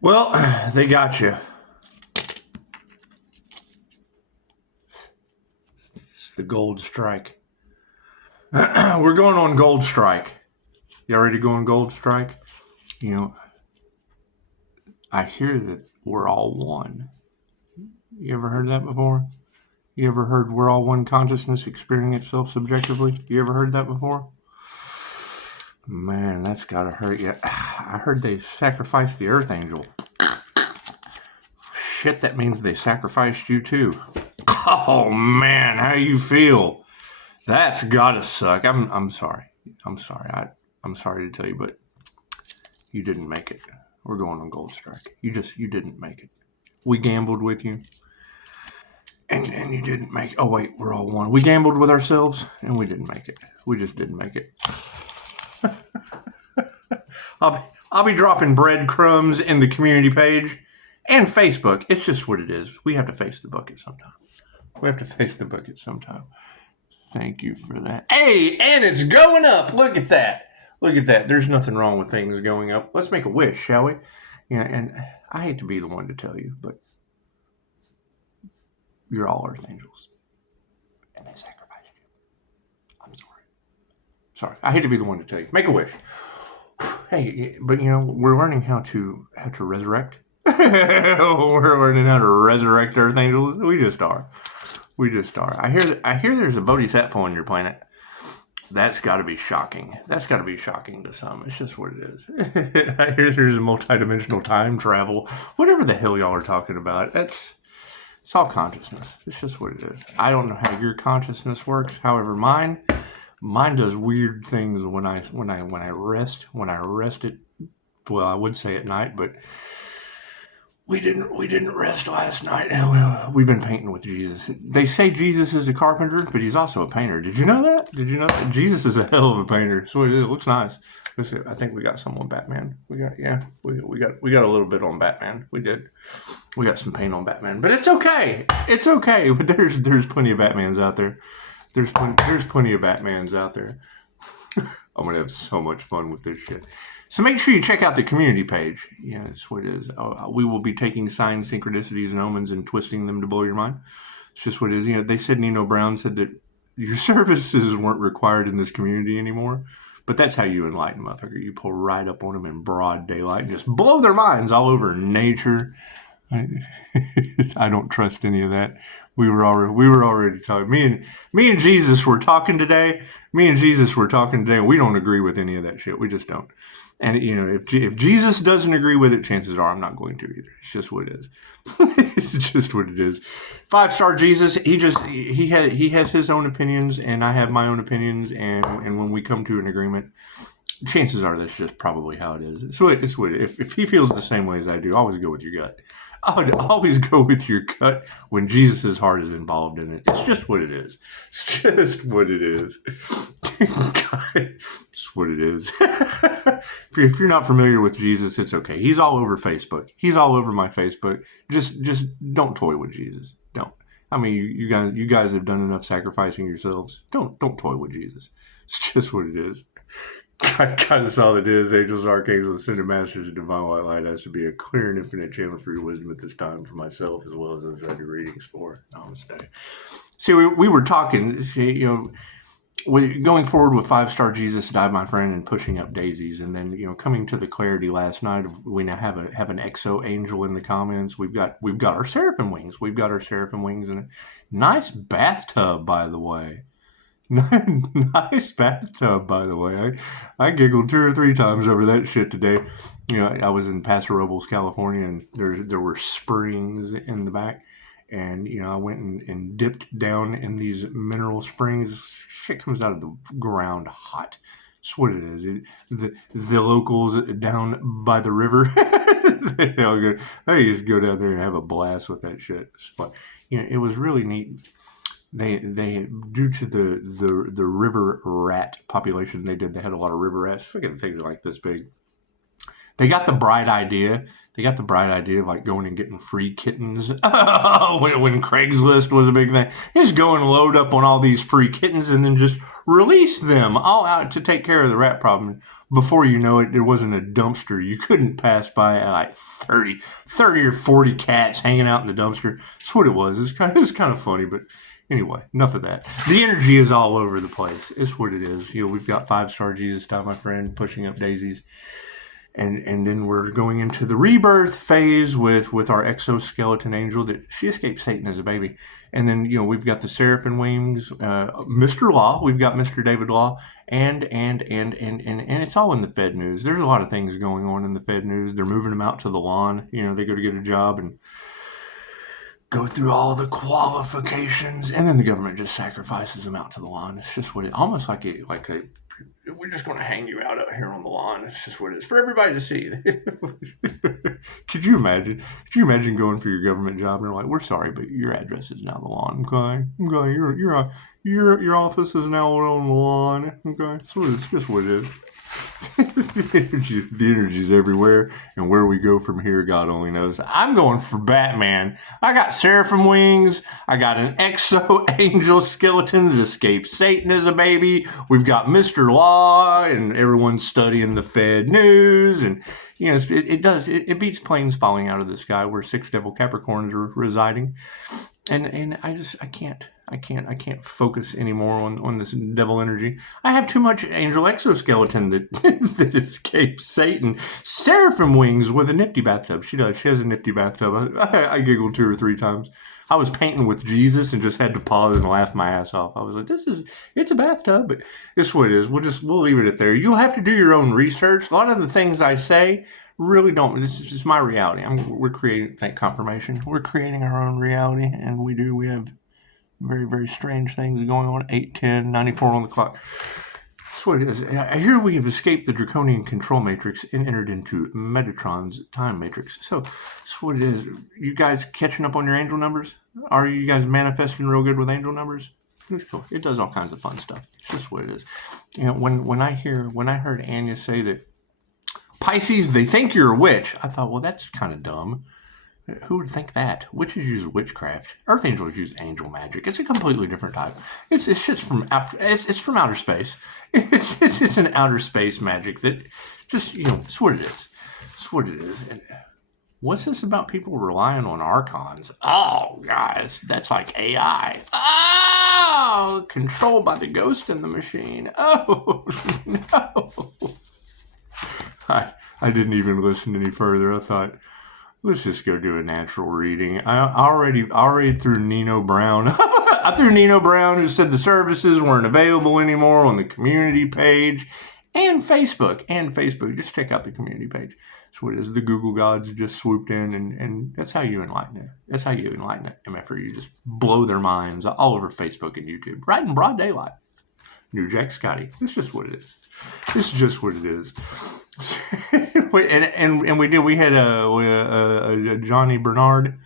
Well, they got you. It's the gold strike. We're going on gold strike. Y'all ready to go on gold strike? You know, I hear that we're all one. You ever heard that before? You ever heard we're all one consciousness experiencing itself subjectively? You ever heard that before? Man, that's gotta hurt you. I heard they sacrificed the Archangel. Shit, that means they sacrificed you too. Oh man, how you feel? That's gotta suck. I'm sorry. I'm sorry. I'm sorry to tell you, but you didn't make it. We're going on gold strike. You didn't make it. We gambled with you. And you didn't make it. Oh wait, we're all one. We gambled with ourselves and we didn't make it. We just didn't make it. I'll be dropping breadcrumbs in the community page and Facebook. It's just what it is. We have to face the bucket sometime. Thank you for that. Hey, and it's going up. Look at that. There's nothing wrong with things going up. Let's make a wish, shall we? Yeah, and I hate to be the one to tell you, but you're all archangels. And they sacrificed you. I'm sorry. I hate to be the one to tell you. Make a wish. Hey, but we're learning how to resurrect. We're learning how to resurrect archangels. We just are. I hear there's a bodhisattva on your planet. That's got to be shocking. To some. It's just what it is. I hear there's a multidimensional time travel. Whatever the hell y'all are talking about. It's all consciousness. It's just what it is. I don't know how your consciousness works. However, mine does weird things when I rest. When I rest it, well, I would say at night, but we didn't rest last night. We've been painting with Jesus. They say Jesus is a carpenter, but he's also a painter. Did you know that? Jesus is a hell of a painter? So it looks nice. I think we got some on Batman. We got a little bit on Batman. We did. We got some paint on Batman, but it's okay. But there's plenty of Batmans out there. There's plenty of Batmans out there. I'm gonna have so much fun with this shit. So make sure you check out the community page. Yeah, that's what it is. We will be taking signs, synchronicities, and omens and twisting them to blow your mind. It's just what it is. They said Nino Brown said that your services weren't required in this community anymore. But that's how you enlighten motherfucker. You pull right up on them in broad daylight and just blow their minds all over nature. I don't trust any of that. We were already talking. Me and Jesus were talking today. And we don't agree with any of that shit. We just don't. And if Jesus doesn't agree with it, chances are I'm not going to either. It's just what it is. It's just what it is. 5-star Jesus. He has his own opinions, and I have my own opinions. And when we come to an agreement, chances are that's just probably how it is. It's what if he feels the same way as I do, always go with your gut. I would always go with your gut when Jesus' heart is involved in it. It's just what it is. It's just what it is. It's what it is. If you're not familiar with Jesus, it's okay. He's all over Facebook. He's all over my Facebook. Just don't toy with Jesus. Don't. I mean, you guys have done enough sacrificing yourselves. Don't toy with Jesus. It's just what it is. I kind of saw that it is angels, archangels, ascended masters, and divine white light has to be a clear and infinite channel for your wisdom at this time for myself as well as those I do readings for. Namaste. See, we were talking. See, going forward with 5-star Jesus, died my friend, and pushing up daisies, and then coming to the clarity last night. We now have an exo angel in the comments. We've got our seraphim wings. And a nice bathtub, by the way. Nice bathtub, by the way. I giggled 2 or 3 times over that shit today. I was in Paso Robles, California, and there were springs in the back. And, I went and dipped down in these mineral springs. Shit comes out of the ground hot. That's what it is. The locals down by the river, they just go down there and have a blast with that shit. But, it was really neat. They due to the river rat population they had a lot of river rats. Forget things like this big. They got the bright idea they got the bright idea of like going and getting free kittens when Craigslist was a big thing. Just go and load up on all these free kittens and then just release them all out to take care of the rat problem. Before you know it, there wasn't a dumpster. You couldn't pass by like 30 or 40 cats hanging out in the dumpster. That's what it was. It's kind of funny, but anyway, enough of that. The energy is all over the place. It's what it is. You know, we've got 5-star Jesus time, my friend, pushing up daisies. And then we're going into the rebirth phase with our exoskeleton angel that she escaped Satan as a baby. And then, you know, we've got the seraphim wings, Mr. Law, we've got Mr. David Law, and it's all in the Fed news. There's a lot of things going on in the Fed news. They're moving them out to the lawn. You know, they go to get a job and go through all the qualifications, and then the government just sacrifices them out to the lawn. It's just what it, almost like we're just going to hang you out here on the lawn. It's just what it is for everybody to see. Could you imagine? Could you imagine going for your government job and they're like, "We're sorry, but your address is now the lawn." Okay, your office is now on the lawn. Okay, so it's just what it is. The energy's everywhere, and where we go from here, God only knows. I'm going for Batman. I got seraphim wings. I got an exo angel skeleton that escaped Satan as a baby. We've got Mr. Law, and everyone's studying the Fed news, and you know it beats planes falling out of the sky where 6 devil Capricorns are residing, and I can't focus anymore on this devil energy. I have too much angel exoskeleton that escapes Satan. Seraphim wings with a nifty bathtub. She does. She has a nifty bathtub. I giggled 2 or 3 times. I was painting with Jesus and just had to pause and laugh my ass off. I was like, it's a bathtub, but it's what it is. We'll leave it at there. You'll have to do your own research. A lot of the things I say really don't. This is just my reality. We're creating, thank confirmation. We're creating our own reality, and we have very, very strange things going on. 8:10:94 on the clock. That's what it is. I hear we have escaped the draconian control matrix and entered into Metatron's time matrix. So that's what it is. You guys catching up on your angel numbers? Are you guys manifesting real good with angel numbers? It's cool. It does all kinds of fun stuff. It's just what it is. You know, when I heard Anya say that Pisces, they think you're a witch, I thought, well, that's kind of dumb. Who would think that? Witches use witchcraft. Earth angels use angel magic. It's a completely different type. It's from outer space. It's an outer space magic that just, you know, it's what it is. It's what it is. And what's this about people relying on archons? Oh, guys, that's like AI. Oh, controlled by the ghost in the machine. Oh, no. I didn't even listen any further. I thought, let's just go do a natural reading. I already threw Nino Brown. I threw Nino Brown, who said the services weren't available anymore, on the community page and Facebook. Just check out the community page. That's what it is. The Google gods just swooped in, and that's how you enlighten it. That's how you enlighten it, MFR. You just blow their minds all over Facebook and YouTube, right in broad daylight. New Jack Scotty. It's just what it is. It's just what it is. and we had a Johnny Bernard,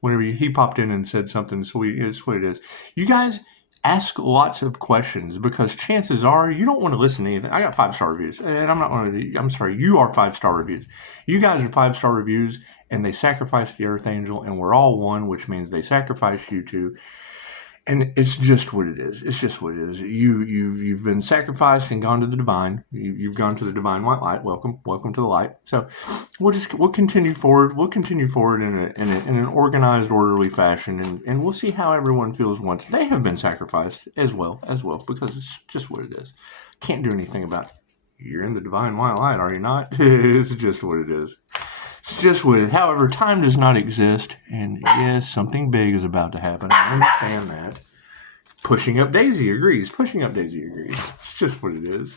whenever he popped in and said something. So it's what it is. You guys ask lots of questions, because chances are you don't want to listen to anything. I got 5-star reviews, and I'm sorry, you are 5-star reviews. You guys are 5-star reviews, and they sacrifice the Earth Angel, and we're all one, which means they sacrifice you too. And it's just what it is. It's just what it is. You've been sacrificed and gone to the divine. You've gone to the divine white light. Welcome to the light. So we'll continue forward. We'll continue forward in an organized, orderly fashion, and we'll see how everyone feels once they have been sacrificed as well, because it's just what it is. Can't do anything about it. You're in the divine white light, are you not? It's just what it is. It's just what it is. However, time does not exist, and yes, something big is about to happen. I understand that. Pushing Up Daisy agrees. It's just what it is.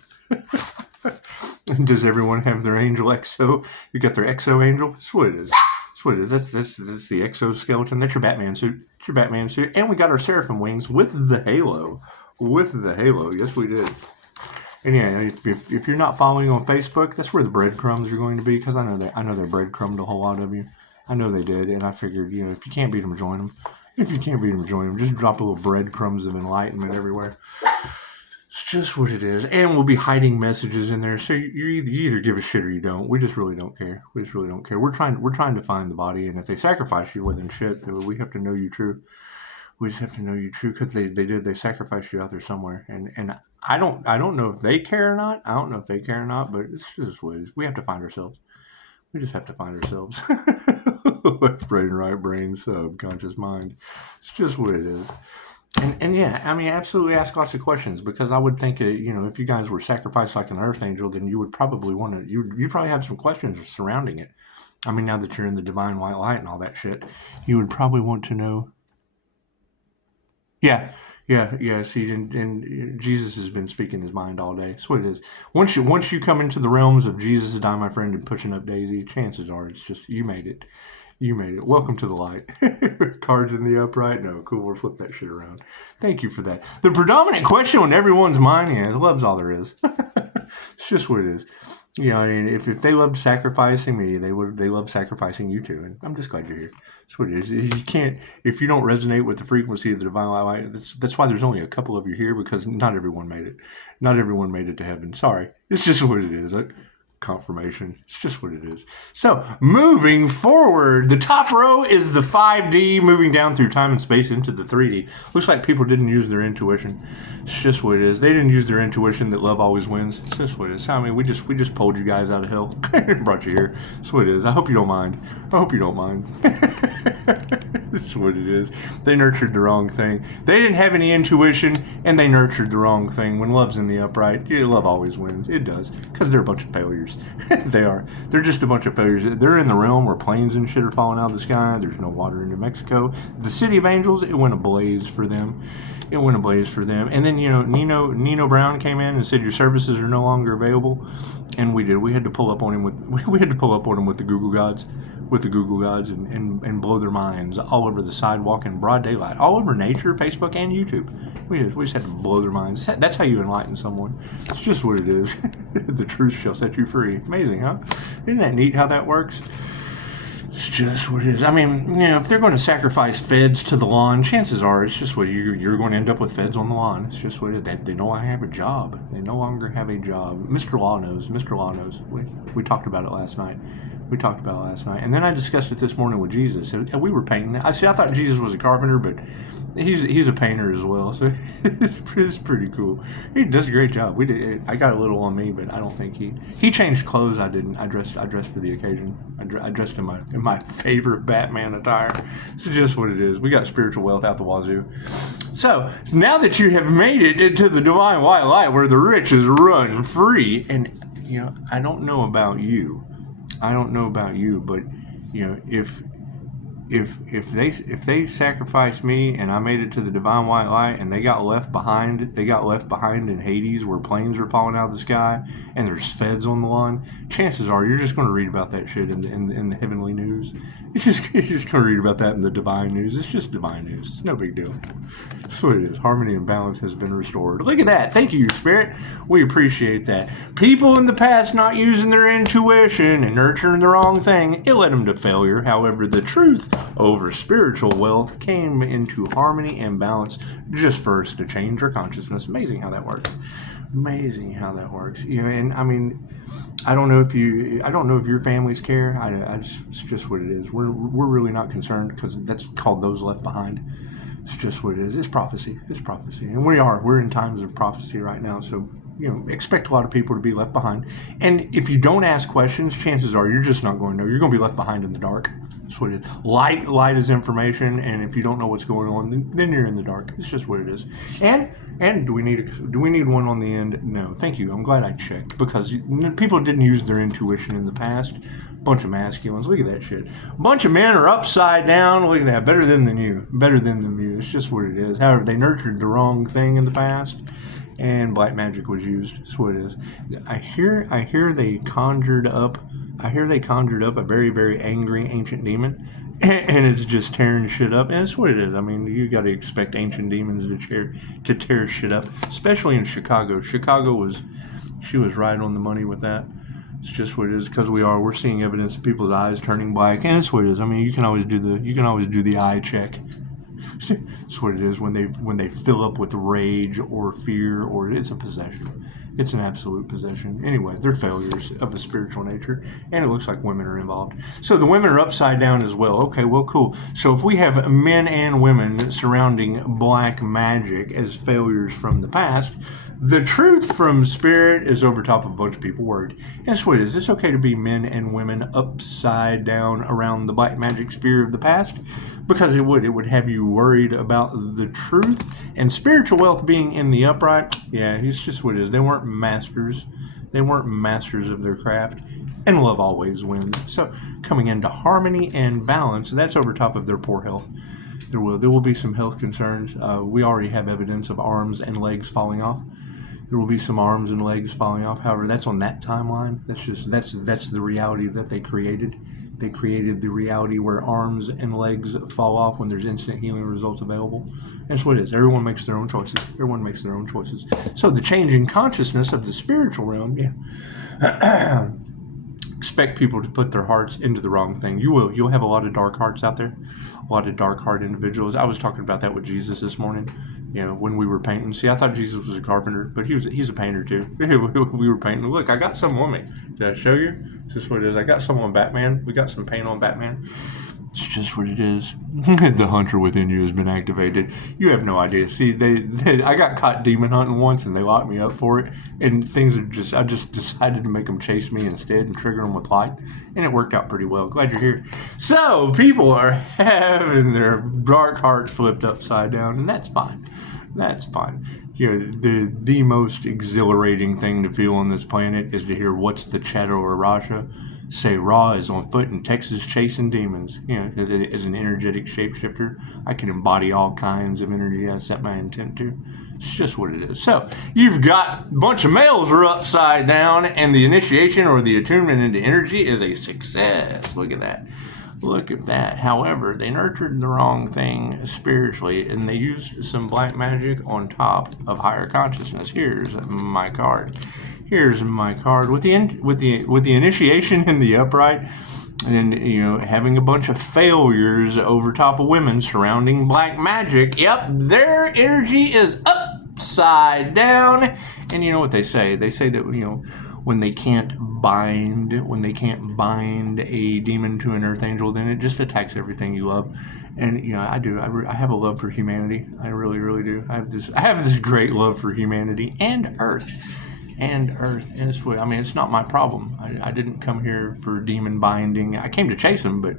Does everyone have their angel exo? You got their exo angel? That's what it is. That's what it is. That's the exoskeleton. That's your Batman suit. And we got our seraphim wings with the halo. Yes, we did. And yeah, if you're not following on Facebook, that's where the breadcrumbs are going to be, because I know they breadcrumbed a whole lot of you. I know they did, and I figured, you know, if you can't beat them, join them. Just drop a little breadcrumbs of enlightenment everywhere. It's just what it is. And we'll be hiding messages in there. So you either give a shit or you don't. We just really don't care. We just really don't care. We're trying to find the body, and if they sacrifice you, well then shit, we have to know you true. We just have to know you true, because they sacrificed you out there somewhere. And I don't know if they care or not. I don't know if they care or not, but it's just what it is. We have to find ourselves. We just have to find ourselves. Left brain, right brain, subconscious mind. It's just what it is. And yeah, I mean, absolutely ask lots of questions, because I would think that, if you guys were sacrificed like an Archangel, then you would probably want to, you'd probably have some questions surrounding it. I mean, now that you're in the divine white light and all that shit, you would probably want to know. Yeah. See, and Jesus has been speaking his mind all day. That's what it is. Once you come into the realms of Jesus and I, my friend, and pushing up Daisy, chances are it's just you made it. You made it. Welcome to the light. Cards in the upright. No, cool. We'll flip that shit around. Thank you for that. The predominant question on everyone's mind, love's all there is. It's just what it is. I mean, if they loved sacrificing me, they love sacrificing you too. And I'm just glad you're here. That's what it is. You can't, if you don't resonate with the frequency of the divine light. That's why there's only a couple of you here, because not everyone made it. Not everyone made it to heaven. Sorry. It's just what it is. Confirmation. It's just what it is. So, moving forward, the top row is the 5D, moving down through time and space into the 3D. Looks like people didn't use their intuition. It's just what it is. They didn't use their intuition that love always wins. It's just what it is. I mean, we just pulled you guys out of hell and brought you here. That's what it is. I hope you don't mind. This is what it is. They nurtured the wrong thing. They didn't have any intuition, and they nurtured the wrong thing. When love's in the upright, love always wins. It does, because they're a bunch of failures. They are. They're just a bunch of failures. They're in the realm where planes and shit are falling out of the sky. There's no water in New Mexico. The city of angels, it went ablaze for them. And then, Nino Brown came in and said your services are no longer available. And we did. We had to pull up on him with the Google gods. And blow their minds all over the sidewalk in broad daylight, all over nature, Facebook, and YouTube. We just had to blow their minds. That's how you enlighten someone. It's just what it is. The truth shall set you free. Amazing, huh? Isn't that neat how that works? It's just what it is. I mean, if they're going to sacrifice feds to the lawn, chances are it's just what you're going to end up with feds on the lawn. It's just what it is. They no longer have a job. They no longer have a job. Mr. Law knows. We talked about it last night. And then I discussed it this morning with Jesus. And we were painting. I thought Jesus was a carpenter, but he's a painter as well. So it's pretty cool. He does a great job. I got a little on me, but I don't think he changed clothes. I didn't. I dressed for the occasion. I dressed in my favorite Batman attire. It's just what it is. We got spiritual wealth out the wazoo. So now that you have made it into the divine white light, where the riches run free, and I don't know about you, but if they sacrificed me and I made it to the divine white light and they got left behind in Hades, where planes are falling out of the sky and there's feds on the lawn, chances are you're just going to read about that shit in the heavenly news. You're just going to read about that in the divine news. It's just divine news. It's no big deal. That's what it is. Harmony and balance has been restored. Look at that. Thank you, Spirit. We appreciate that. People in the past not using their intuition and nurturing the wrong thing, it led them to failure. However, the truth over spiritual wealth came into harmony and balance just first to change their consciousness. Amazing how that works. And I mean, I don't know if your families care. It's just what it is. We're really not concerned, because that's called those left behind. It's just what it is. It's prophecy. And we're in times of prophecy right now. So, expect a lot of people to be left behind. And if you don't ask questions, chances are you're just not going to know. You're going to be left behind in the dark. That's what it is. Light is information, and if you don't know what's going on, then you're in the dark. It's just what it is. And do we need one on the end? No, thank you. I'm glad I checked, because people didn't use their intuition in the past. Bunch of masculines. Look at that shit. A bunch of men are upside down. Look at that. Better than you. It's just what it is. However, they nurtured the wrong thing in the past, and black magic was used. That's what it is. I hear they conjured up a very, very angry ancient demon, and it's just tearing shit up. And that's what it is. I mean, you got to expect ancient demons to tear shit up, especially in Chicago. She was right on the money with that. It's just what it is, because we're seeing evidence of people's eyes turning black, and it's what it is. I mean, you can always do the eye check. That's what it is when they fill up with rage or fear, or it's a possession. It's an absolute possession. Anyway, they're failures of a spiritual nature, and it looks like women are involved. So the women are upside down as well. Okay, well, cool. So if we have men and women surrounding black magic as failures from the past, the truth from spirit is over top of a bunch of people worried. And that's what it is. It's okay to be men and women upside down around the black magic sphere of the past, because it would have you worried about the truth. And spiritual wealth being in the upright, yeah, it's just what it is. They weren't masters. They weren't masters of their craft. And love always wins. So coming into harmony and balance, that's over top of their poor health. There will be some health concerns. We already have evidence of arms and legs falling off. There will be some arms and legs falling off. However, that's on that timeline. That's the reality that they created. They created the reality where arms and legs fall off when there's instant healing results available. That's what it is. Everyone makes their own choices. Everyone makes their own choices. So the change in consciousness of the spiritual realm, yeah. Expect people to put their hearts into the wrong thing. You'll have a lot of dark hearts out there. A lot of dark heart individuals. I was talking about that with Jesus this morning. You know, when we were painting. See, I thought Jesus was a carpenter, but he's a painter too. We were painting. Look, I got some on me. Did I show you? Is this what it is? I got some on Batman. We got some paint on Batman. It's just what it is. The hunter within you has been activated. You have no idea. See, I got caught demon hunting once, and they locked me up for it. And I just decided to make them chase me instead and trigger them with light. And it worked out pretty well. Glad you're here. So, people are having their dark hearts flipped upside down, and that's fine. That's fine. You know, the most exhilarating thing to feel on this planet is to hear what's the chatter or Raja say Ra is on foot in Texas chasing demons. You know, as an energetic shapeshifter, I can embody all kinds of energy I set my intent to. It's just what it is. So, you've got a bunch of males are upside down, and the initiation or the attunement into energy is a success. Look at that. Look at that. However, they nurtured the wrong thing spiritually, and they used some black magic on top of higher consciousness. Here's my card. Here's my card with the initiation in the upright, and you know, having a bunch of failures over top of women surrounding black magic. Yep, their energy is upside down. And you know what they say? They say that, you know, when they can't bind a demon to an earth angel, then it just attacks everything you love. And you know, I have a love for humanity. I really, really do. I have this great love for humanity and earth. And it's what, I mean, it's not my problem. I didn't come here for demon binding. I came to chase them, but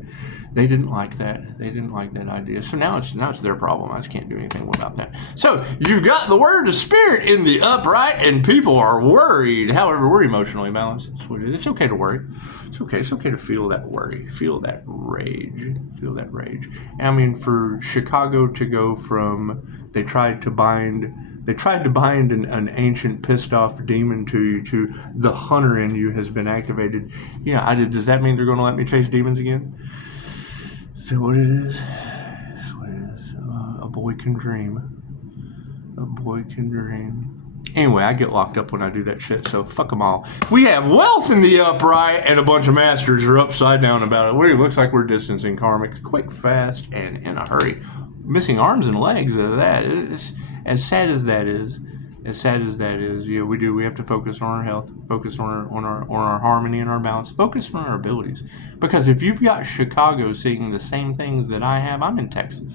they didn't like that. They didn't like that idea. So now it's their problem. I just can't do anything about that. So you've got the word of spirit in the upright, and people are worried. However, we're emotionally balanced. That's what it is. It's okay to worry. It's okay. It's okay to feel that worry. Feel that rage. Feel that rage. And I mean, for Chicago to go from they tried to bind an ancient pissed off demon to you to the hunter in you has been activated. Yeah, does that mean they're going to let me chase demons again? So what it is? That's what it is. A boy can dream. A boy can dream. Anyway, I get locked up when I do that shit, so fuck them all. We have wealth in the upright, and a bunch of masters are upside down about it. It looks like we're distancing karmic quick, fast, and in a hurry. Missing arms and legs of that. It's, as sad as that is, yeah, we have to focus on our health, focus on our harmony and our balance, focus on our abilities. Because if you've got Chicago seeing the same things that I have, I'm in Texas.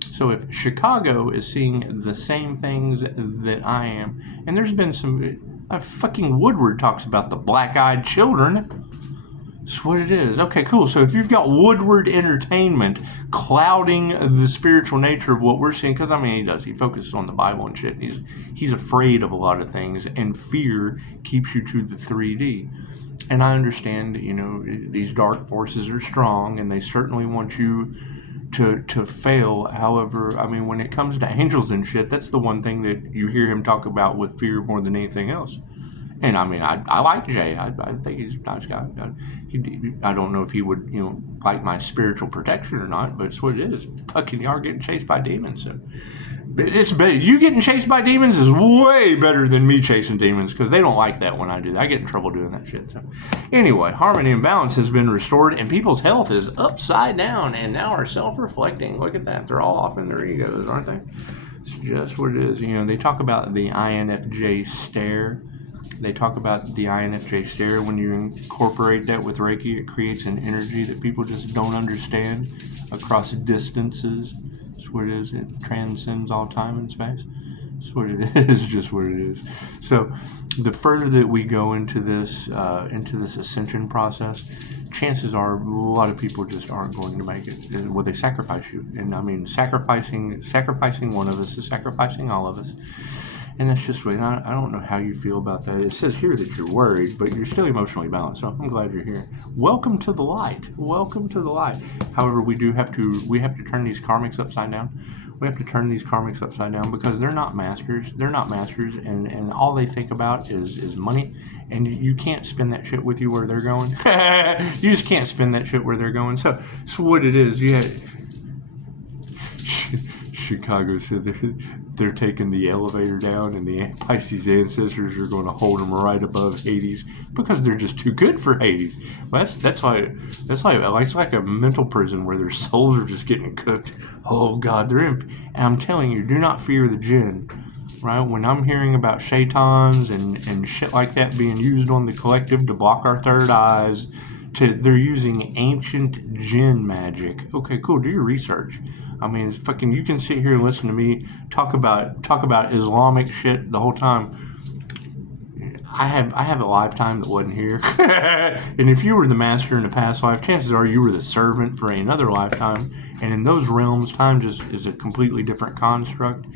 So if Chicago is seeing the same things that I am, and there's been some, fucking Woodward talks about the black-eyed children. That's what it is. Okay, cool. So if you've got Woodward Entertainment clouding the spiritual nature of what we're seeing, because I mean he focuses on the Bible and shit. He's afraid of a lot of things, and fear keeps you to the 3D. And I understand, you know, these dark forces are strong, and they certainly want you to fail. However, I mean, when it comes to angels and shit, that's the one thing that you hear him talk about with fear more than anything else. And I mean, I like Jay. I think he's a nice guy. I don't know if he would, like my spiritual protection or not, but it's what it is. Fucking y'all getting chased by demons. So it's better. You getting chased by demons is way better than me chasing demons, because they don't like that when I do that. I get in trouble doing that shit. So anyway, harmony and balance has been restored, and people's health is upside down, and now are self-reflecting. Look at that. They're all off in their egos, aren't they? It's just what it is. They talk about the INFJ stare. They talk about the INFJ stare. When you incorporate that with Reiki, it creates an energy that people just don't understand across distances. That's what it is. It transcends all time and space. That's what it is. Just what it is. So, the further that we go into this ascension process, chances are a lot of people just aren't going to make it. Well, they sacrifice you, and I mean, sacrificing one of us is sacrificing all of us. And that's just what, I don't know how you feel about that. It says here that you're worried, but you're still emotionally balanced. So I'm glad you're here. Welcome to the light. Welcome to the light. However, we have to turn these karmics upside down. We have to turn these karmics upside down, because they're not masters. They're not masters, and all they think about is money. And you can't spend that shit with you where they're going. You just can't spend that shit where they're going. So what it is, Chicago said they're taking the elevator down, and the Pisces ancestors are going to hold them right above Hades, because they're just too good for Hades. Well, that's why it's like a mental prison where their souls are just getting cooked. Oh God, they're in. And I'm telling you, do not fear the jinn. Right? When I'm hearing about shaitans and shit like that being used on the collective to block our third eyes, they're using ancient jinn magic. Okay, cool. Do your research. I mean, it's fucking. You can sit here and listen to me talk about Islamic shit the whole time. I have a lifetime that wasn't here, and if you were the master in a past life, chances are you were the servant for another lifetime. And in those realms, time just is a completely different construct,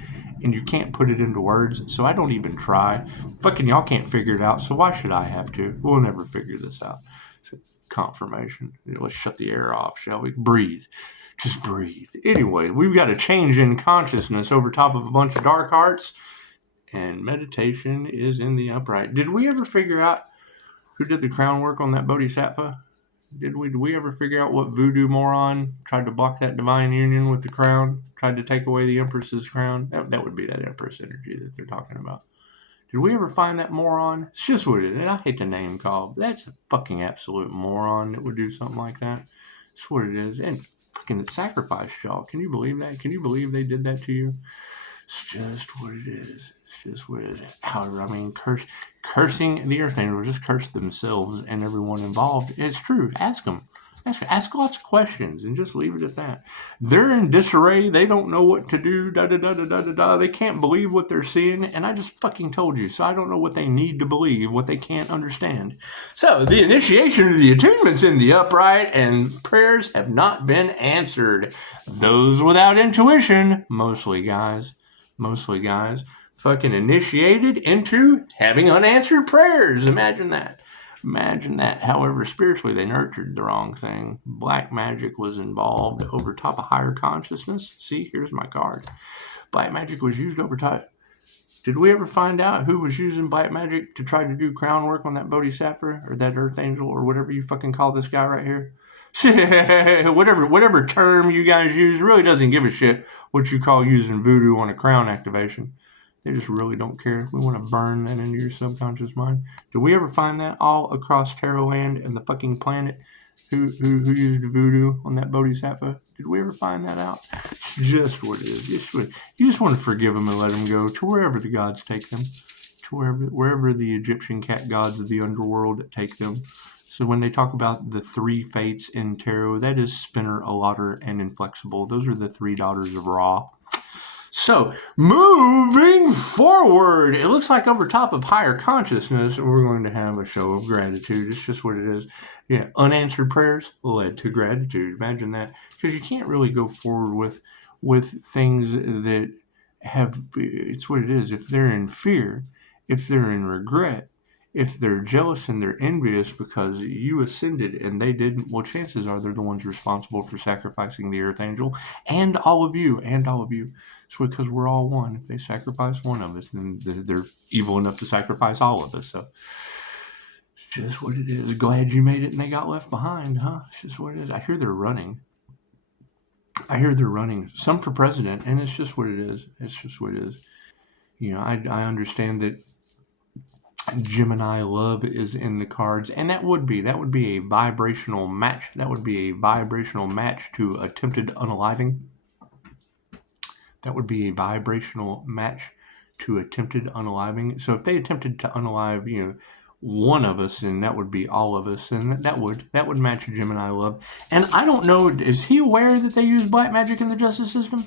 and you can't put it into words. So I don't even try. Fucking y'all can't figure it out. So why should I have to? We'll never figure this out. So, confirmation. Let's shut the air off, shall we? Breathe. Just breathe. Anyway, we've got a change in consciousness over top of a bunch of dark hearts, and meditation is in the upright. Did we ever figure out who did the crown work on that bodhisattva? Did we ever figure out what voodoo moron tried to block that divine union with the crown, tried to take away the Empress's crown? That would be that Empress energy that they're talking about. Did we ever find that moron? It's just what it is. And I hate the name call. That's a fucking absolute moron that would do something like that. It's what it is. And fucking sacrifice, y'all. Can you believe that? Can you believe they did that to you? It's just what it is. It's just what it is. However, I mean, cursing the earth angels, just curse themselves and everyone involved. It's true. Ask them. Ask lots of questions and just leave it at that. They're in disarray. They don't know what to do. They can't believe what they're seeing. And I just fucking told you. So I don't know what they need to believe, what they can't understand. So the initiation of the attunement's in the upright, and prayers have not been answered. Those without intuition, mostly guys, fucking initiated into having unanswered prayers. Imagine that. However, spiritually, they nurtured the wrong thing. Black magic was involved over top of higher consciousness. See, here's my card. Black magic was used over top. Did we ever find out who was using black magic to try to do crown work on that bodhisattva or that earth angel or whatever you fucking call this guy right here? Whatever term you guys use really doesn't give a shit what you call using voodoo on a crown activation. They just really don't care. We want to burn that into your subconscious mind. Did we ever find that all across Tarot Land and the fucking planet? Who used voodoo on that bodhisattva? Did we ever find that out? Just what it is. You just want to forgive them and let them go to wherever the gods take them. To wherever the Egyptian cat gods of the underworld take them. So when they talk about the three fates in tarot, that is Spinner, Allottor, and Inflexible. Those are the three daughters of Ra. So, moving forward, it looks like over top of higher consciousness, we're going to have a show of gratitude. It's just what it is. Yeah, unanswered prayers led to gratitude. Imagine that. Because you can't really go forward with things that have, it's what it is. If they're in fear, if they're in regret, if they're jealous and they're envious because you ascended and they didn't, well, chances are they're the ones responsible for sacrificing the Earth Angel and all of you. It's because we're all one. If they sacrifice one of us, then they're evil enough to sacrifice all of us. So it's just what it is. Glad you made it and they got left behind, huh? It's just what it is. I hear they're running. Some for president, and it's just what it is. I understand that Gemini love is in the cards, and that would be a vibrational match. That would be a vibrational match to attempted unaliving. So if they attempted to unalive, one of us, and that would be all of us, and that would match Gemini love. And I don't know, is he aware that they use black magic in the justice system?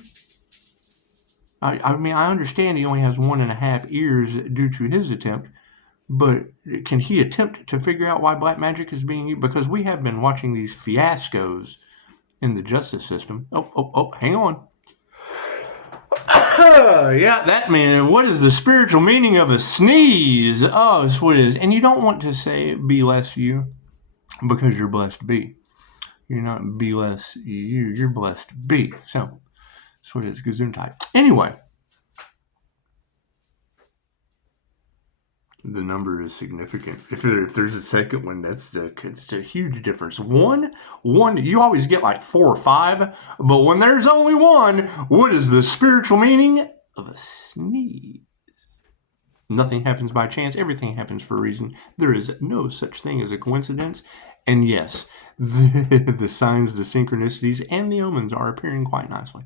I mean, I understand he only has 1.5 ears due to his attempt, but can he attempt to figure out why black magic is being used? Because we have been watching these fiascos in the justice system. Oh, hang on. Yeah, that man. What is the spiritual meaning of a sneeze? Oh, that's what it is. And you don't want to say be less you because you're blessed to be. You're not be less you. You're blessed to be. So that's what it is. Gesundheit. Anyway, the number is significant. If there's a second one, it's a huge difference. One, you always get like 4 or 5, but when there's only one, what is the spiritual meaning of a sneeze? Nothing happens by chance. Everything happens for a reason. There is no such thing as a coincidence. And yes, the signs, the synchronicities, and the omens are appearing quite nicely.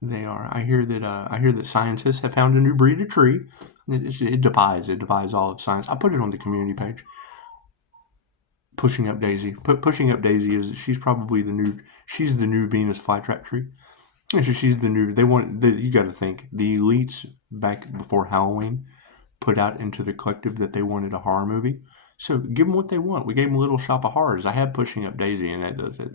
They are. I hear that scientists have found a new breed of tree. It defies all of science. I put it on the community page. Pushing Up Daisy. Pushing Up Daisy she's probably the new Venus flytrap tree. She's the new. You got to think the elites back before Halloween put out into the collective that they wanted a horror movie. So give them what they want. We gave them a little shop of horrors. I have Pushing Up Daisy, and that does it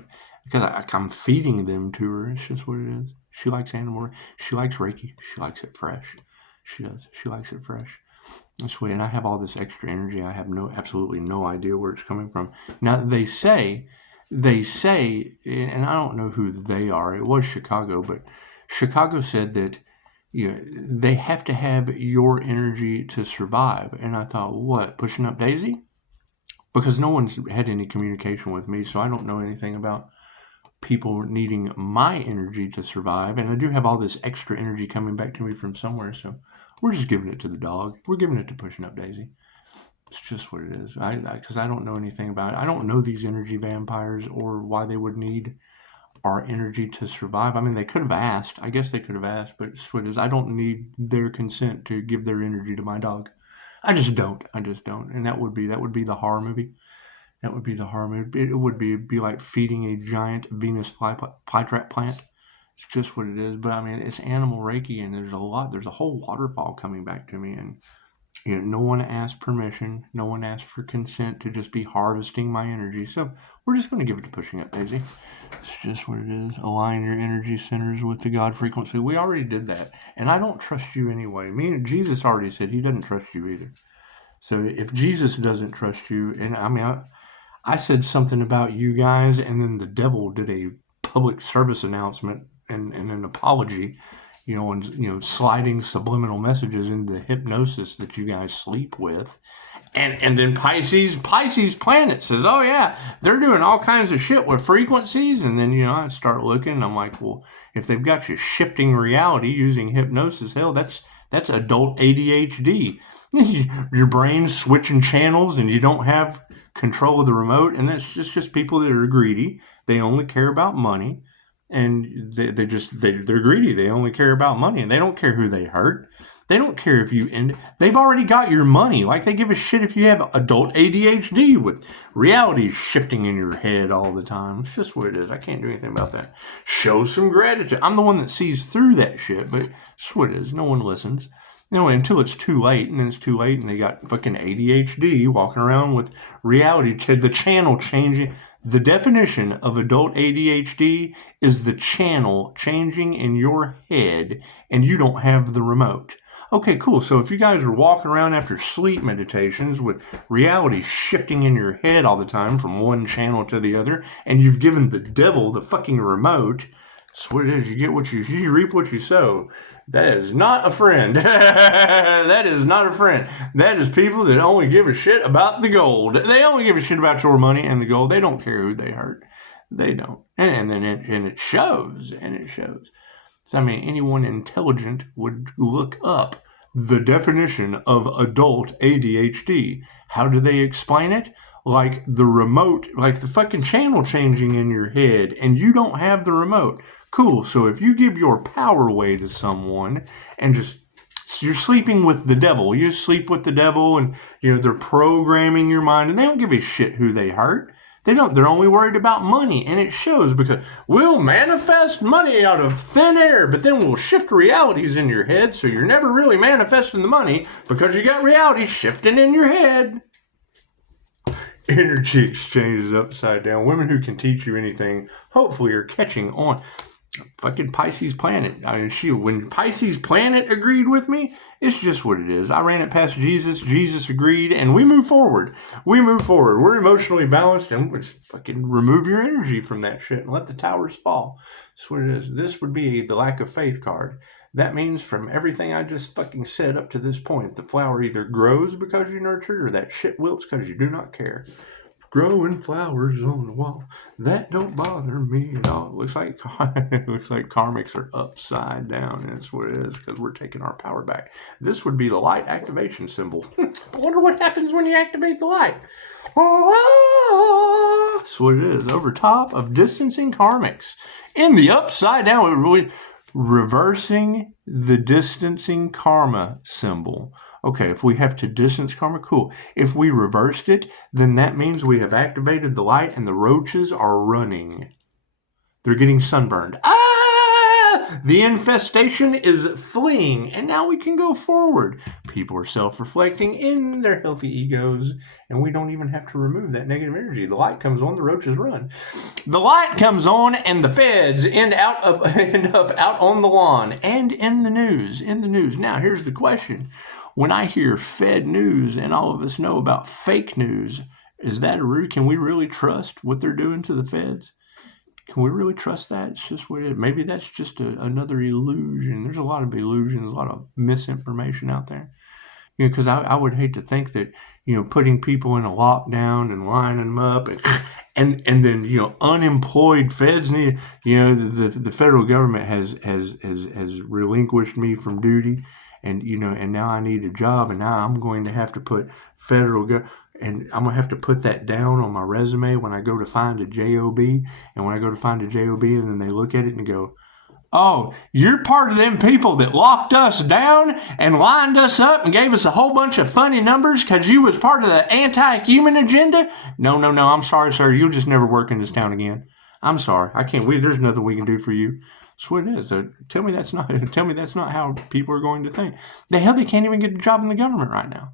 because I'm feeding them to her. It's just what it is. She likes animal. She likes Reiki. She likes it fresh. She does. She likes it fresh. That's weird. And I have all this extra energy. I have absolutely no idea where it's coming from. Now they say, and I don't know who they are. It was Chicago, but Chicago said that they have to have your energy to survive. And I thought, what, Pushing Up Daisy? Because no one's had any communication with me, so I don't know anything about people needing my energy to survive. And I do have all this extra energy coming back to me from somewhere, so we're just giving it to the dog. We're giving it to Pushing Up Daisy. It's just what it is. Because I don't know anything about it. I don't know these energy vampires or why they would need our energy to survive. I mean, they could have asked. I guess they could have asked, but it's what it is. I don't need their consent to give their energy to my dog. I just don't. And that would be the horror movie. That would be the horror movie. It would be like feeding a giant Venus flytrap plant. It's just what it is. But I mean, it's animal Reiki, and there's a whole waterfall coming back to me, and no one asked permission, no one asked for consent to just be harvesting my energy. So we're just going to give it to Pushing Up Daisy. It's just what it is. Align your energy centers with the God frequency. We already did that, and I don't trust you anyway. Jesus already said he doesn't trust you either. So if Jesus doesn't trust you, and I mean, I said something about you guys, and then the devil did a public service announcement and an apology, and sliding subliminal messages into the hypnosis that you guys sleep with. And then Pisces planet says, oh yeah, they're doing all kinds of shit with frequencies. And then, I start looking and I'm like, well, if they've got you shifting reality using hypnosis, hell, that's adult ADHD. Your brain's switching channels and you don't have control of the remote. And that's just people that are greedy. They only care about money. And they're greedy. They only care about money, and they don't care who they hurt. They don't care if you end. They've already got your money. Like they give a shit if you have adult ADHD with reality shifting in your head all the time. It's just what it is. I can't do anything about that. Show some gratitude. I'm the one that sees through that shit, but it's what it is. No one listens. Until it's too late, and then it's too late, and they got fucking ADHD walking around with reality to the channel changing. The definition of adult ADHD is the channel changing in your head, and you don't have the remote. Okay, cool. So if you guys are walking around after sleep meditations with reality shifting in your head all the time from one channel to the other, and you've given the devil the fucking remote, that's what it is. You get what you reap what you sow. That is not a friend. That is not a friend. That is people that only give a shit about the gold. They only give a shit about your money and the gold. They don't care who they hurt. They don't. And then it shows. And it shows. So, I mean, anyone intelligent would look up the definition of adult ADHD. How do they explain it? Like the remote, like the fucking channel changing in your head, and you don't have the remote. Cool. So if you give your power away to someone and just, so you're sleeping with the devil. You sleep with the devil, and they're programming your mind, and they don't give a shit who they hurt. They don't. They're only worried about money, and it shows, because we'll manifest money out of thin air, but then we'll shift realities in your head, so you're never really manifesting the money because you got reality shifting in your head. Energy exchange is upside down. Women who can teach you anything, hopefully, are catching on. Fucking Pisces planet. I mean, when Pisces planet agreed with me, it's just what it is. I ran it past Jesus. Jesus agreed, and we move forward. We're emotionally balanced, and just fucking remove your energy from that shit and let the towers fall. That's what it is. This would be the lack of faith card. That means from everything I just fucking said up to this point, the flower either grows because you nurture it, or that shit wilts because you do not care. Growing flowers on the wall, that don't bother me at all. It looks like karmics are upside down, and that's what it is, because we're taking our power back. This would be the light activation symbol. I wonder what happens when you activate the light. Oh, that's what it is. Over top of distancing karmics. In the upside down, we're reversing the distancing karma symbol. Okay, if we have to distance karma, cool. If we reversed it, then that means we have activated the light and the roaches are running. They're getting sunburned. The infestation is fleeing, and now we can go forward. People are self-reflecting in their healthy egos, and we don't even have to remove that negative energy. The light comes on, the roaches run. The light comes on, and the feds end up out on the lawn and in the news. Now, here's the question. When I hear Fed news, and all of us know about fake news, is that can we really trust what they're doing to the feds? Can we really trust that? It's just what it is. Maybe that's just another illusion. There's a lot of illusions, a lot of misinformation out there. Because I would hate to think that, putting people in a lockdown and lining them up and then, unemployed feds need, the federal government has relinquished me from duty. And now I need a job, and now I'm going to have to put and I'm going to have to put that down on my resume when I go to find a job. And when I go to find a job, and then they look at it and go, oh, you're part of them people that locked us down and lined us up and gave us a whole bunch of funny numbers because you was part of the anti-human agenda? No, I'm sorry, sir. You'll just never work in this town again. I'm sorry. I can't. There's nothing we can do for you. That's what it is. Tell me that's not how people are going to think. The hell, they can't even get a job in the government right now.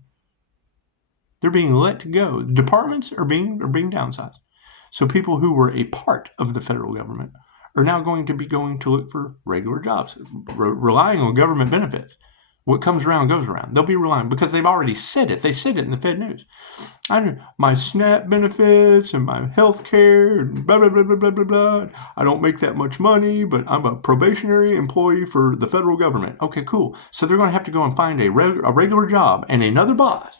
They're being let go. Departments are being downsized. So people who were a part of the federal government are now going to look for regular jobs, relying on government benefits. What comes around goes around. They'll be relying, because they've already said it. They said it in the Fed News. My SNAP benefits and my health care and blah, blah, blah, blah, blah, blah, blah. I don't make that much money, but I'm a probationary employee for the federal government. Okay, cool. So they're going to have to go and find a regular job, and another boss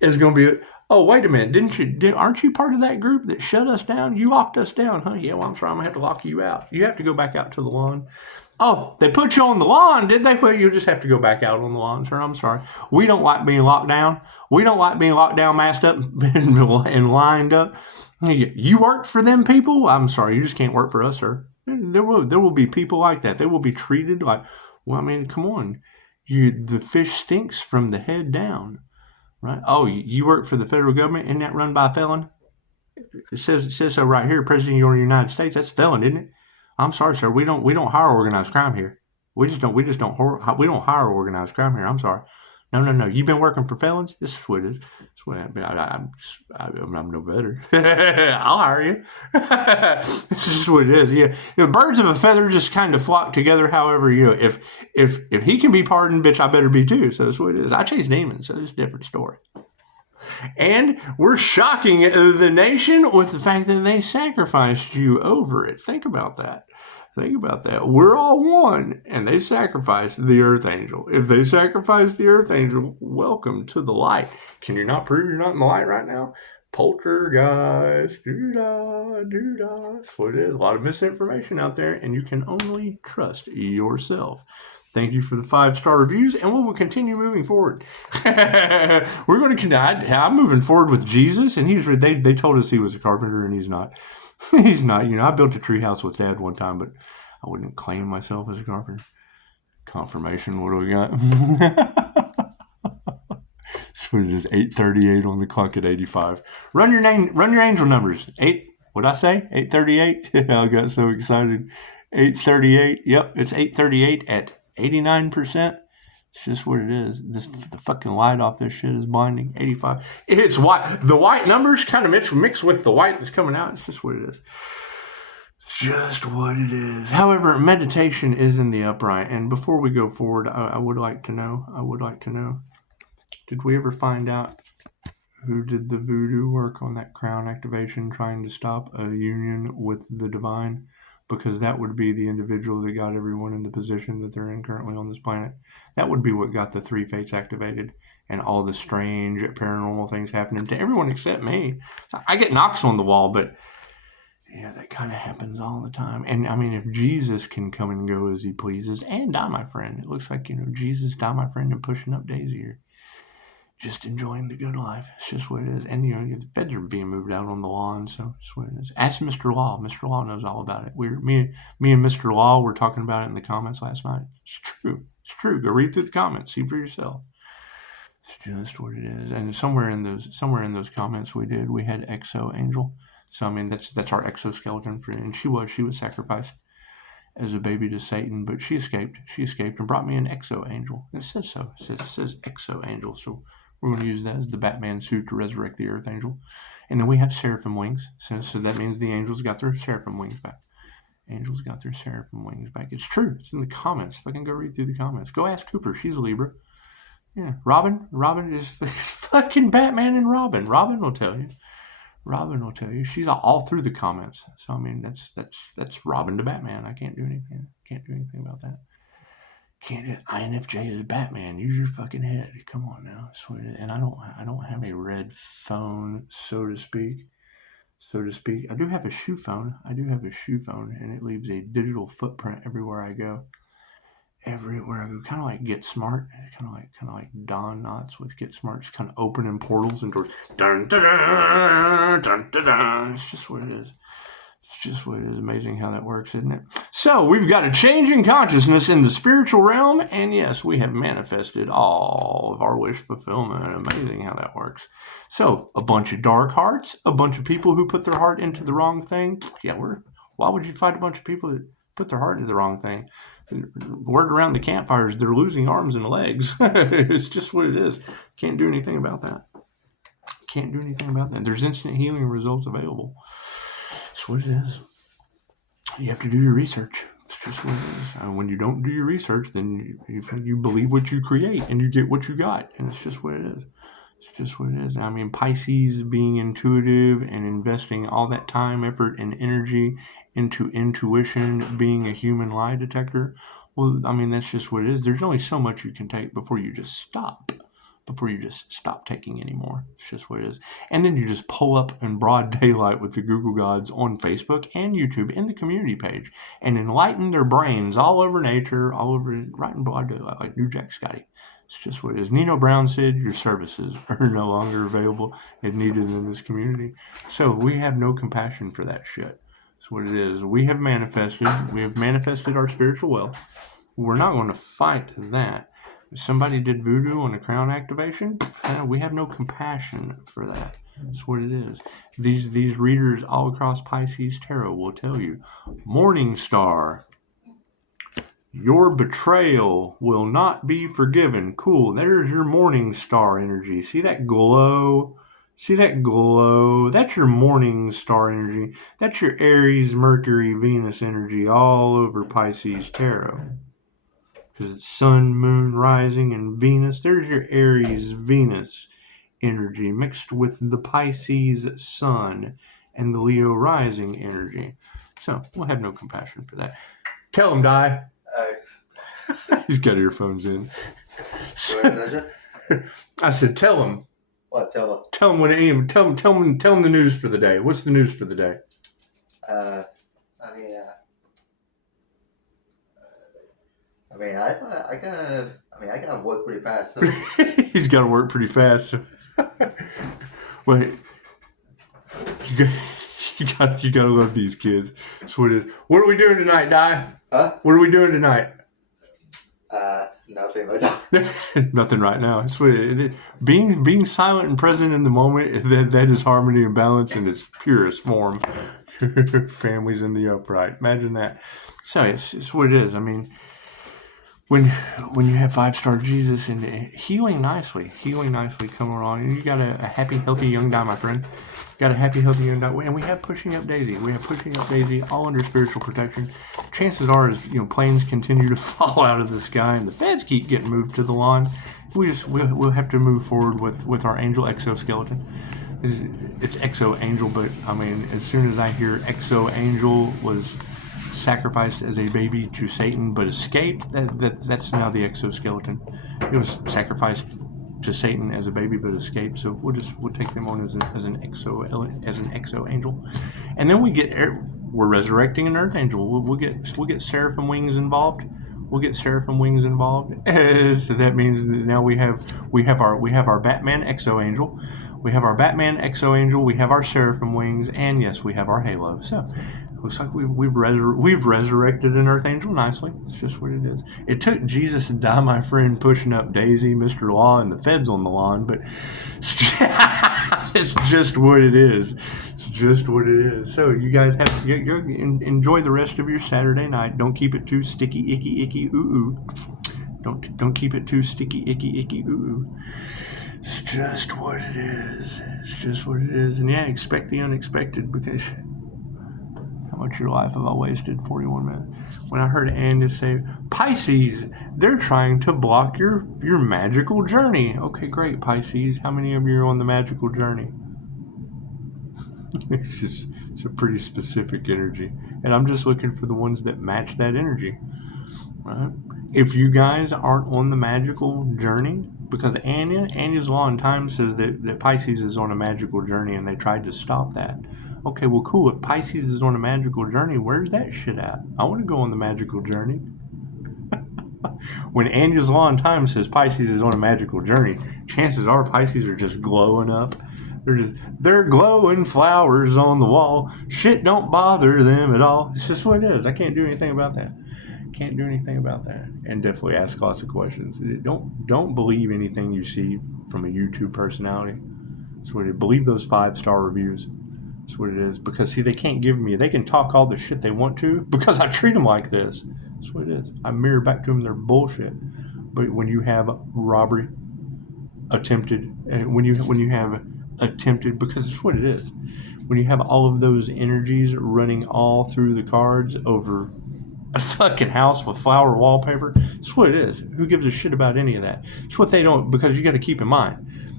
is going to be, oh, wait a minute, aren't you part of that group that shut us down? You locked us down, huh? Yeah, well, I'm sorry, I'm going to have to lock you out. You have to go back out to the lawn. Oh, they put you on the lawn, did they? Well, you'll just have to go back out on the lawn, sir. I'm sorry. We don't like being locked down. We don't like being locked down, masked up, and lined up. You worked for them people? I'm sorry, you just can't work for us, sir. There will be people like that. They will be treated like, well, I mean, come on. The fish stinks from the head down, right? Oh, you work for the federal government? Isn't that run by a felon? It says so right here, President of the United States. That's a felon, isn't it? I'm sorry, sir. We don't hire organized crime here. We don't hire organized crime here. I'm sorry. No. You've been working for felons? This is what it is. That's what I'm no better. I'll hire you. This is what it is. Yeah. Birds of a feather just kind of flock together. However, if he can be pardoned, bitch, I better be too. So that's what it is. I chase demons, so it's a different story. And we're shocking the nation with the fact that they sacrificed you over it. Think about that. We're all one, and they sacrificed the Earth Angel. If they sacrificed the Earth Angel, welcome to the light. Can you not prove you're not in the light right now? Poltergeist, doo-dah. That's what it is. A lot of misinformation out there, and you can only trust yourself. Thank you for the 5-star reviews, and we will continue moving forward. We're going to. I'm moving forward with Jesus, and they told us he was a carpenter, and he's not. He's not. I built a treehouse with Dad one time, but I wouldn't claim myself as a carpenter. Confirmation. What do we got? What it is? 8:38 on the clock at 85. Run your angel numbers. 8. What'd I say? 8:38. I got so excited. 8:38. Yep, it's 8:38 at 89%. It's just what it is. The fucking light off this shit is blinding. 85. It's white. The white numbers kind of mix with the white that's coming out. It's just what it is. It's just what it is. However, meditation is in the upright. And before we go forward, I would like to know, did we ever find out who did the voodoo work on that crown activation, trying to stop a union with the divine? Because that would be the individual that got everyone in the position that they're in currently on this planet. That would be what got the 3 fates activated and all the strange paranormal things happening to everyone except me. I get knocks on the wall, but yeah, that kind of happens all the time. And I mean, if Jesus can come and go as he pleases and die my friend, it looks like, Jesus, die my friend, and pushing up Daisy here. Just enjoying the good life. It's just what it is. And, the feds are being moved out on the lawn, so it's what it is. Ask Mr. Law. Mr. Law knows all about it. Me and Mr. Law were talking about it in the comments last night. It's true. Go read through the comments. See for yourself. It's just what it is. And somewhere in those comments we had Exo Angel. So, I mean, that's our exoskeleton and she was sacrificed as a baby to Satan, but she escaped and brought me an Exo Angel. It says so. It says Exo Angel. So we're going to use that as the Batman suit to resurrect the Earth Angel. And then we have seraphim wings. So that means the angels got their seraphim wings back. It's true. It's in the comments. If I can go read through the comments. Go ask Cooper. She's a Libra. Yeah. Robin is fucking Batman and Robin. Robin will tell you. She's all through the comments. So, I mean, that's Robin to Batman. I can't do anything. About that. INFJ is Batman. Use your fucking head. Come on now. And I don't have a red phone, so to speak. I do have a shoe phone. And it leaves a digital footprint everywhere I go. Kind of like Get Smart. Kind of like Don Knotts with Get Smart. Just kind of opening portals and doors. Dun, dun, dun, dun, dun, dun. It's just what it is. Amazing how that works, isn't it? So we've got a change in consciousness in the spiritual realm, and yes, we have manifested all of our wish fulfillment. Amazing how that works. So a bunch of dark hearts, a bunch of people who put their heart into the wrong thing. Yeah, why would you fight a bunch of people that put their heart into the wrong thing? Word around the campfires, they're losing arms and legs. It's just what it is. Can't do anything about that. There's instant healing results available. That's what it is. You have to do your research. It's just what it is. When you don't do your research, then you believe what you create and you get what you got. And it's just what it is. I mean, Pisces being intuitive and investing all that time, effort, and energy into intuition, being a human lie detector. Well, I mean, that's just what it is. There's only so much you can take before you just stop. Taking anymore. It's just what it is. And then you just pull up in broad daylight with the Google gods on Facebook and YouTube in the community page and enlighten their brains all over nature, right in broad daylight, like New Jack Scotty. It's just what it is. Nino Brown said your services are no longer available and needed in this community. So we have no compassion for that shit. That's what it is. We have manifested our spiritual wealth. We're not going to fight that. If somebody did voodoo on a crown activation, we have no compassion for that. That's what it is. These readers all across Pisces Tarot will tell you. Morning Star. Your betrayal will not be forgiven. Cool. There's your morning star energy. See that glow? See that glow? That's your morning star energy. That's your Aries, Mercury, Venus energy all over Pisces tarot. Because it's Sun, Moon, Rising, and Venus. There's your Aries, Venus energy mixed with the Pisces Sun and the Leo Rising energy. So we'll have no compassion for that. Tell him, Di. He's got earphones in. I said, tell him. What? Tell him. Tell him what it is. Tell him the news for the day. What's the news for the day? I gotta work pretty fast. So. He's got to work pretty fast. So. Wait, you got to love these kids. That's what it is. What are we doing tonight, Di? Huh? What are we doing tonight? Nothing right now. Nothing right now. It's what it is. Being silent and present in the moment. That is harmony and balance in its purest form. Families in the upright. Imagine that. So it's what it is. I mean, when you have 5-star Jesus and healing nicely coming along, and you got a happy, healthy young Di, my friend. Got a happy, healthy young Di, and we have pushing up Daisy. All under spiritual protection. Chances are, as planes continue to fall out of the sky and the feds keep getting moved to the lawn, we'll have to move forward with our angel exoskeleton. It's exo angel, but I mean, as soon as I hear exo angel was sacrificed as a baby to Satan but escaped, that's now the exoskeleton. It was sacrificed to Satan as a baby but escaped, so we'll take them on as an exo angel, and then we're resurrecting an earth angel. We'll get seraphim wings involved. So that means that now we have our Batman exo angel. We have our Batman exo angel. We have our seraphim wings, and yes, we have our halo. So looks like we've resurrected an earth angel nicely. It's just what it is. It took Jesus to die, my friend, pushing up Daisy, Mr. Law, and the feds on the lawn, but it's just what it is. It's just what it is. So you guys enjoy the rest of your Saturday night. Don't keep it too sticky, icky, ooh. Don't keep it too sticky, icky, ooh. It's just what it is. And yeah, expect the unexpected, because how much of your life have I wasted? 41 minutes. When I heard Andy say, Pisces, they're trying to block your magical journey. Okay, great, Pisces. How many of you are on the magical journey? It's a pretty specific energy. And I'm just looking for the ones that match that energy. Right? If you guys aren't on the magical journey, because Anya's Law in Time says that Pisces is on a magical journey and they tried to stop that. Okay, well, cool. If Pisces is on a magical journey, where's that shit at? I want to go on the magical journey. When Anya's Law in Time says Pisces is on a magical journey, chances are Pisces are just glowing up. They're glowing flowers on the wall. Shit don't bother them at all. It's just what it is. I can't do anything about that. And definitely ask lots of questions. Don't believe anything you see from a YouTube personality. That's what it is. Believe those 5-star reviews. That's what it is. Because see, they can talk all the shit they want to because I treat them like this. That's what it is. I mirror back to them their bullshit. But when you have robbery attempted, and when you have attempted, because it's what it is. When you have all of those energies running all through the cards over a fucking house with flower wallpaper, that's what it is. Who gives a shit about any of that? It's what they don't, because you got to keep in mind,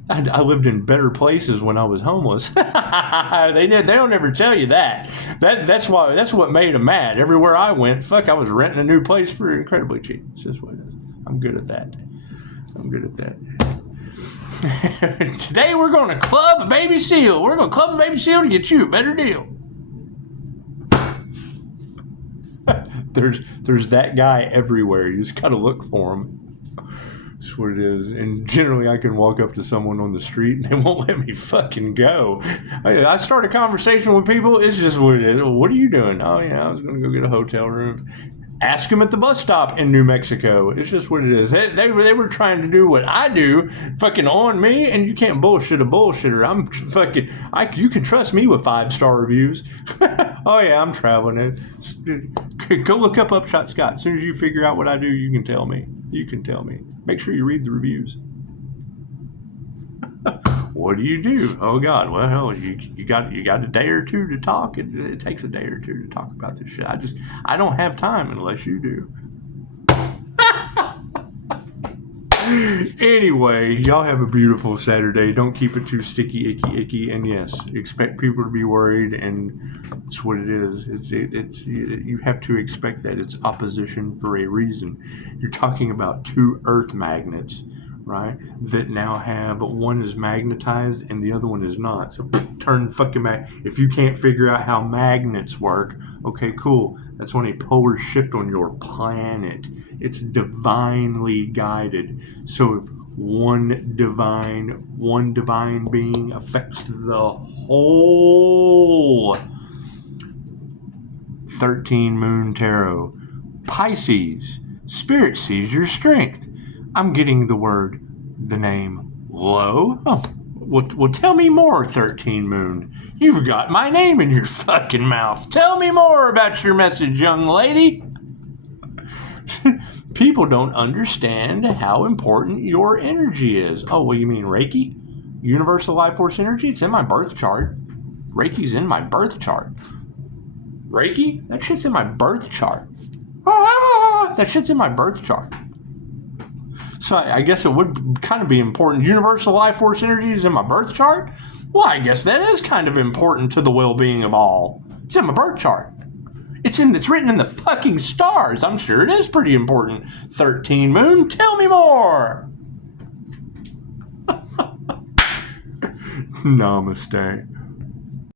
I lived in better places when I was homeless. They don't ever tell you that. That's what made them mad. Everywhere I went, I was renting a new place for incredibly cheap. It's just what it is. I'm good at that. Today we're going to club a baby seal. We're going to club a baby seal to get you a better deal. There's that guy everywhere. You just gotta look for him. That's what it is. And generally, I can walk up to someone on the street and they won't let me fucking go. I start a conversation with people. It's just what it is. What are you doing? Oh yeah, I was gonna go get a hotel room. Ask them at the bus stop in New Mexico. It's just what it is. They were trying to do what I do, fucking on me, and you can't bullshit a bullshitter. You can trust me with 5-star reviews. Oh yeah, I'm traveling. Go look up Upshotscott. As soon as you figure out what I do, you can tell me. You can tell me. Make sure you read the reviews. What do you do? Oh God! Well, you got a day or two to talk. It takes a day or two to talk about this shit. I don't have time unless you do. Anyway, y'all have a beautiful Saturday. Don't keep it too sticky, icky. And yes, expect people to be worried, and that's what it is. You have to expect that. It's opposition for a reason. You're talking about two Earth magnets, right? That now have, one is magnetized and the other one is not. So turn fucking if you can't figure out how magnets work, okay, cool. That's when a polar shift on your planet. It's divinely guided. So if one divine being affects the whole 13 moon tarot, Pisces, spirit sees your strength. I'm getting the name Lowe. Oh, well, tell me more, 13 moon. You've got my name in your fucking mouth. Tell me more about your message, young lady. People don't understand how important your energy is. Oh, well, you mean Reiki? Universal Life Force Energy? It's in my birth chart. Reiki's in my birth chart. Reiki? That shit's in my birth chart. That shit's in my birth chart. So I guess it would kind of be important. Universal Life Force Energy is in my birth chart? Well, I guess that is kind of important to the well-being of all. It's in my birth chart. It's written in the fucking stars. I'm sure it is pretty important. 13 moon, tell me more. Namaste.